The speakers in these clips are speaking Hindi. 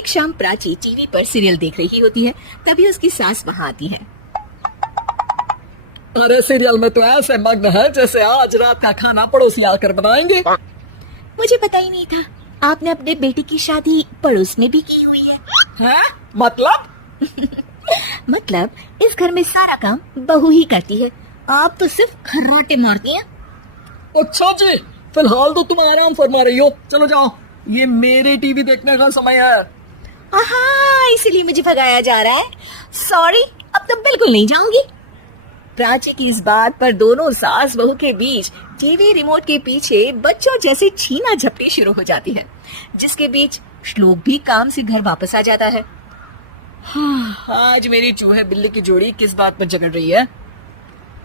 एक शाम प्राची टीवी पर सीरियल देख रही होती है, तभी उसकी सास वहाँ आती है। अरे सीरियल में तो ऐसे मग्न है जैसे आज रात का खाना पड़ोसी आकर बनाएंगे। मुझे पता ही नहीं था आपने अपने बेटी की शादी पड़ोस में भी की हुई है। हैं? मतलब? मतलब इस घर में सारा काम बहू ही करती है, आप तो सिर्फ खर्राटे मारती हैं। अच्छा जी, फिलहाल तो तुम आराम फरमा रही हो, चलो जाओ, ये मेरे टीवी देखने का समय है। हाँ, इसीलिए मुझे भगाया जा रहा है। सॉरी, अब तो बिल्कुल नहीं जाऊंगी। प्राची की इस बात पर दोनों सास बहू के बीच टीवी रिमोट के पीछे बच्चों जैसे छीना झपटी शुरू हो जाती है, जिसके बीच श्लोक भी काम से घर वापस आ जाता है। आज मेरी चूहे बिल्ली की जोड़ी किस बात पर झगड़ रही है?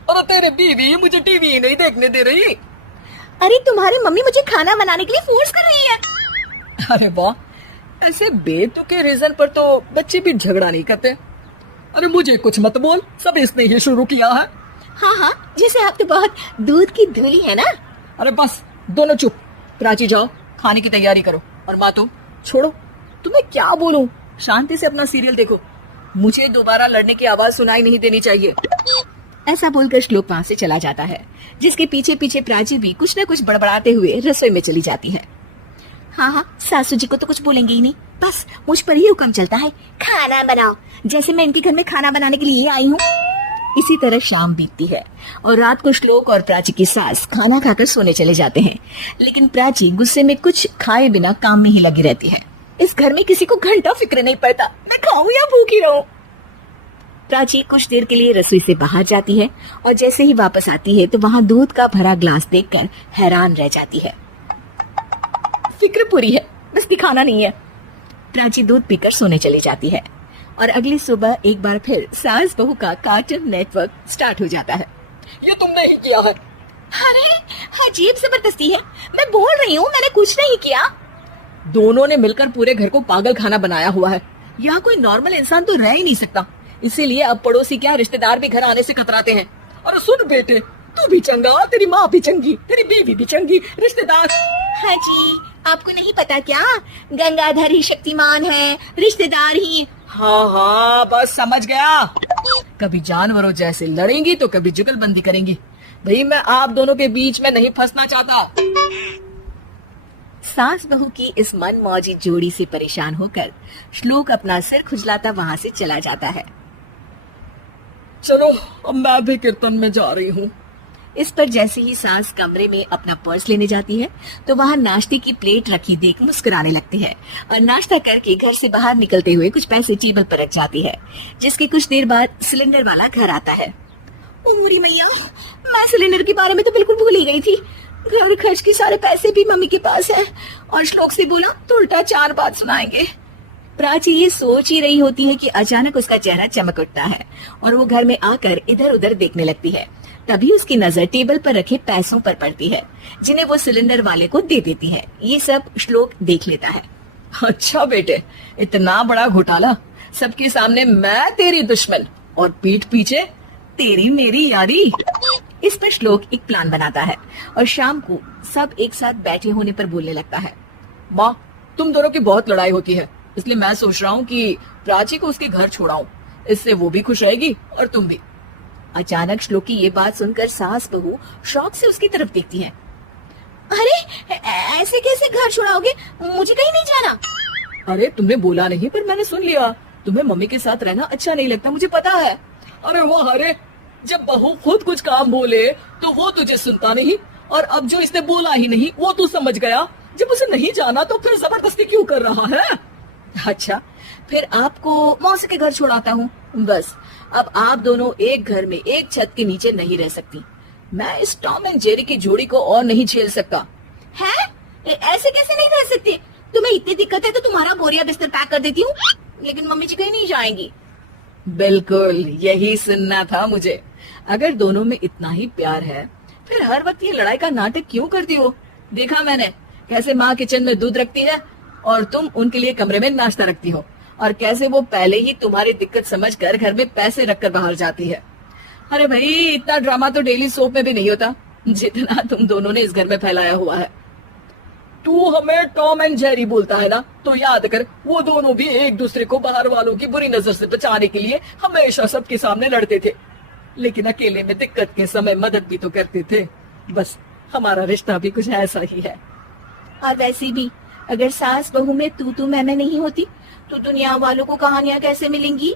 अरे तेरे बीवी मुझे टीवी ही नहीं देखने दे रही। अरे तुम्हारी मम्मी मुझे खाना बनाने के लिए फोर्स कर रही है। अरे वाह, ऐसे बेतुके रीजन पर तो बच्चे भी झगड़ा नहीं करते। अरे मुझे कुछ मत बोल, सब इसने ही शुरू किया है। हाँ हाँ, जैसे आप तो बहुत दूध की धूली है ना। अरे बस दोनों चुप। प्राची जाओ, खाने की तैयारी करो। और माँ तुम छोड़ो, तुम्हें क्या बोलूं, शांति से अपना सीरियल देखो, मुझे दोबारा लड़ने की आवाज सुनाई नहीं देनी चाहिए। ऐसा बोलकर श्लोक वहाँ से चला जाता है, जिसके पीछे पीछे प्राची भी कुछ न कुछ बड़बड़ाते हुए रसोई में चली जाती है। हाँ हाँ, सासू जी को तो कुछ बोलेंगे ही नहीं, बस मुझ पर ही हुक्म चलता है, खाना बनाओ, जैसे मैं इनके घर में खाना बनाने के लिए आई हूँ। इसी तरह शाम बीतती है और रात को श्लोक और प्राची की सास खाना खाकर सोने चले जाते हैं, लेकिन प्राची गुस्से में कुछ खाए बिना काम में ही लगी रहती है। इस घर में किसी को घंटा फिक्र नहीं पड़ता, मैं खाऊं या भूखी रहूं। प्राची कुछ देर के लिए रसोई से बाहर जाती है और जैसे ही वापस आती है तो वहाँ दूध का भरा ग्लास देखकर हैरान रह जाती है। फिक्र पूरी है, बस दिखाना नहीं है। प्राची दूध पीकर सोने चली जाती है और अगली सुबह एक बार फिर सास बहू का कार्टून नेटवर्क स्टार्ट हो जाता है। ये तुमने ही किया है। अरे अजीब जबरदस्ती है, मैं बोल रही हूँ मैंने कुछ नहीं किया। दोनों ने मिलकर पूरे घर को पागल खाना बनाया हुआ है। यहाँ कोई नॉर्मल इंसान तो रह ही नहीं सकता, इसीलिए अब पड़ोसी क्या रिश्तेदार भी घर आने से कतराते हैं। और सुन बेटे, तू भी चंगा, तेरी माँ भी चंगी, तेरी बीवी भी चंगी, रिश्तेदार। हाँ जी, आपको नहीं पता क्या, गंगाधर ही शक्तिमान है, रिश्तेदार ही। हाँ हाँ, बस समझ गया। कभी जानवरों जैसे लड़ेंगी तो कभी जुगलबंदी करेंगी। भाई मैं आप दोनों के बीच में नहीं फंसना चाहता। सास बहू की इस मन मौजी जोड़ी से परेशान होकर श्लोक अपना सिर खुजलाता वहाँ से चला जाता है। चलो अब मैं भी कीर्तन में जा रही हूँ। इस पर जैसे ही सास कमरे में अपना पर्स लेने जाती है तो वहाँ नाश्ते की प्लेट रखी देख मुस्कुराने लगती है और नाश्ता करके घर से बाहर निकलते हुए कुछ पैसे टेबल पर रख जाती है, जिसके कुछ देर बाद सिलेंडर वाला घर आता है। ओ मोरी मैया, मैं सिलेंडर के बारे में तो बिल्कुल भूल ही गई थी। घर खर्च के सारे पैसे भी मम्मी के पास है और श्लोक से बोला तो उल्टा 4 बात सुनाएंगे। प्राची ये सोच ही रही होती है कि अचानक उसका चेहरा चमक उठता है और वो घर में आकर इधर उधर देखने लगती है। तभी उसकी नजर टेबल पर रखे पैसों पर पड़ती है, जिन्हें वो सिलेंडर वाले को दे देती है। ये सब श्लोक देख लेता है। अच्छा बेटे, इतना बड़ा घोटाला, सबके सामने मैं तेरी दुश्मन और पीठ पीछे तेरी मेरी यारी। इस पर श्लोक एक प्लान बनाता है और शाम को सब एक साथ बैठे होने पर बोलने लगता है। माँ, तुम दोनों की बहुत लड़ाई होती है, इसलिए मैं सोच रहा हूँ कि प्राची को उसके घर छोड़ाऊं, इससे वो भी खुश रहेगी और तुम भी। अचानक श्लोक की ये बात सुनकर सास बहू शौक से उसकी तरफ देखती हैं। अरे ऐसे कैसे घर छोड़ाओगे, मुझे कहीं नहीं जाना। अरे तुमने बोला नहीं पर मैंने सुन लिया, तुम्हें मम्मी के साथ रहना अच्छा नहीं लगता, मुझे पता है। अरे वाह, अरे जब बहू खुद कुछ काम बोले तो वो तुझे सुनता नहीं, और अब जो इसने बोला ही नहीं वो तू समझ गया। जब उसे नहीं जाना तो फिर जबरदस्ती क्यों कर रहा है? अच्छा, फिर आपको मौसी के घर छोड़ाता हूँ। बस अब आप दोनों एक घर में एक छत के नीचे नहीं रह सकती। मैं इस टॉम एंड जेरी की जोड़ी को और नहीं झेल सकता। है? ऐसे कैसे नहीं रह सकती? तुम्हें इतनी दिक्कत है तो तुम्हारा बोरिया बिस्तर पैक कर देती हूँ, लेकिन मम्मी जी कहीं नहीं जाएंगी। बिल्कुल यही सुनना था मुझे। अगर दोनों में इतना ही प्यार है फिर हर वक्त ये लड़ाई का नाटक क्यों करती हो? देखा मैंने कैसे माँ किचन में दूध रखती है और तुम उनके लिए कमरे में नाश्ता रखती हो, और कैसे वो पहले ही तुम्हारी दिक्कत समझकर घर में पैसे रखकर बाहर जाती है। अरे भाई, इतना ड्रामा तो डेली सोप में भी नहीं होता जितना तुम दोनों ने इस घर में फैलाया हुआ है। तू हमें टॉम एंड जेरी बोलता है ना, तो याद कर वो दोनों भी एक दूसरे को बाहर वालों की बुरी नजर से बचाने के लिए हमेशा सबके सामने लड़ते थे, लेकिन अकेले में दिक्कत के समय मदद भी तो करते थे। बस हमारा रिश्ता भी कुछ ऐसा ही है। और वैसे भी अगर सास बहू में तू मैं नहीं होती तो दुनिया वालों को कहानियां कैसे मिलेंगी?